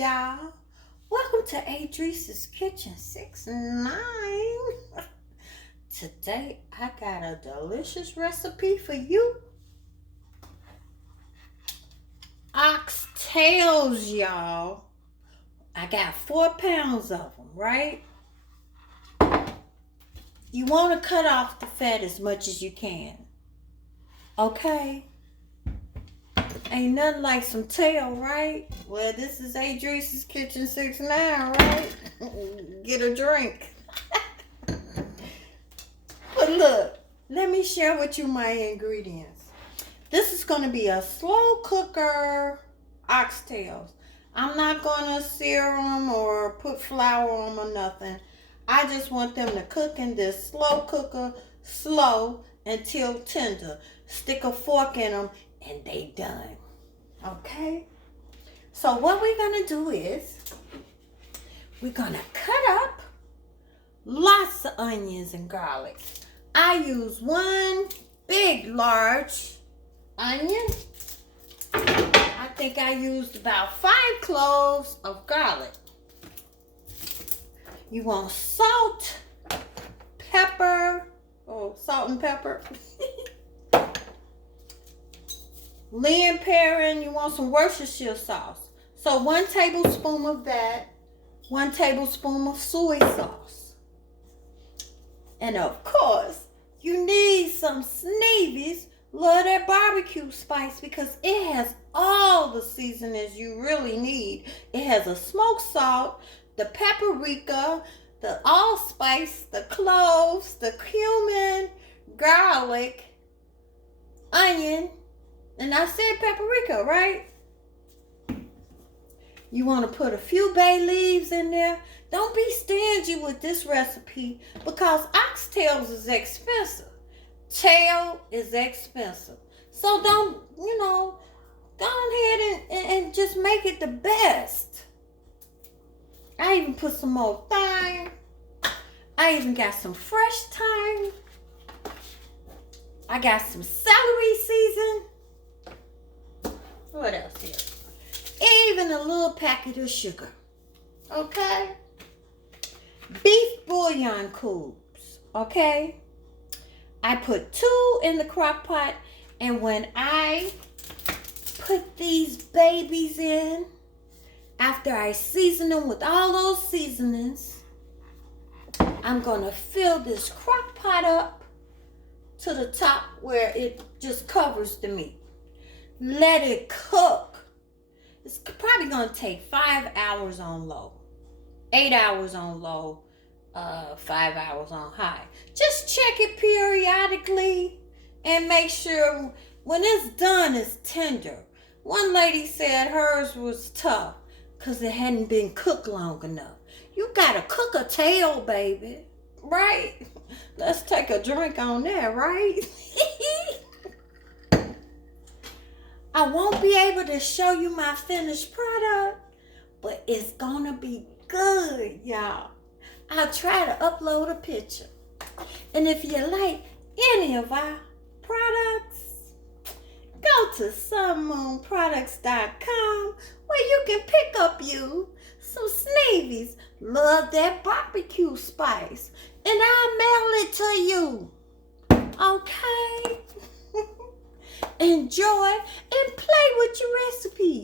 y'all. Welcome to Adrice's Kitchen 69. Today I got a delicious recipe for you. Oxtails, y'all. I got 4 pounds of them, right? You want to cut off the fat as much as you can. Okay? Ain't nothing like some tail, right? Well, this is Adrice's Kitchen 69, right? Get a drink. But look, let me share with you my ingredients. This is going to be a slow cooker oxtails. I'm not going to sear them or put flour on them or nothing. I just want them to cook in this slow cooker, slow until tender. Stick a fork in them and they done. Okay? So what we're going to do is we're going to cut up lots of onions and garlic. I use 1 big, large onion. I think I used about 5 cloves of garlic. You want salt, pepper, salt and pepper. Lynn Perrin, you want some Worcestershire sauce. So 1 tablespoon of that, 1 tablespoon of soy sauce. And of course, you need some Sneevy's. Love that barbecue spice because it has all the seasonings you really need. It has a smoked salt, the paprika, the allspice, the cloves, the cumin, garlic, onion, and I said paprika, right? You want to put a few bay leaves in there. Don't be stingy with this recipe because oxtails is expensive. Tail is expensive. So don't, go ahead and just make it the best. I even put some more thyme. I even got some fresh thyme. I got some celery season. What else here? Even a little packet of sugar. Okay? Beef bouillon cubes. Okay? I put 2 in the crock pot, and when I put these babies in, after I season them with all those seasonings, I'm going to fill this crock pot up to the top where it just covers the meat. Let it cook. It's probably going to take 5 hours on low, 8 hours on low, 5 hours on high. Just check it periodically and make sure when it's done, it's tender. One lady said hers was tough because it hadn't been cooked long enough. You gotta cook a tail, baby, right? Let's take a drink on that, right? I won't be able to show you my finished product, but it's gonna be good, y'all. I'll try to upload a picture. And if you like any of our products, go to sunmoonproducts.com where you can pick up you some Sneevy's. Love that barbecue spice. And I'll mail it to you. Okay? Enjoy and play with your recipe.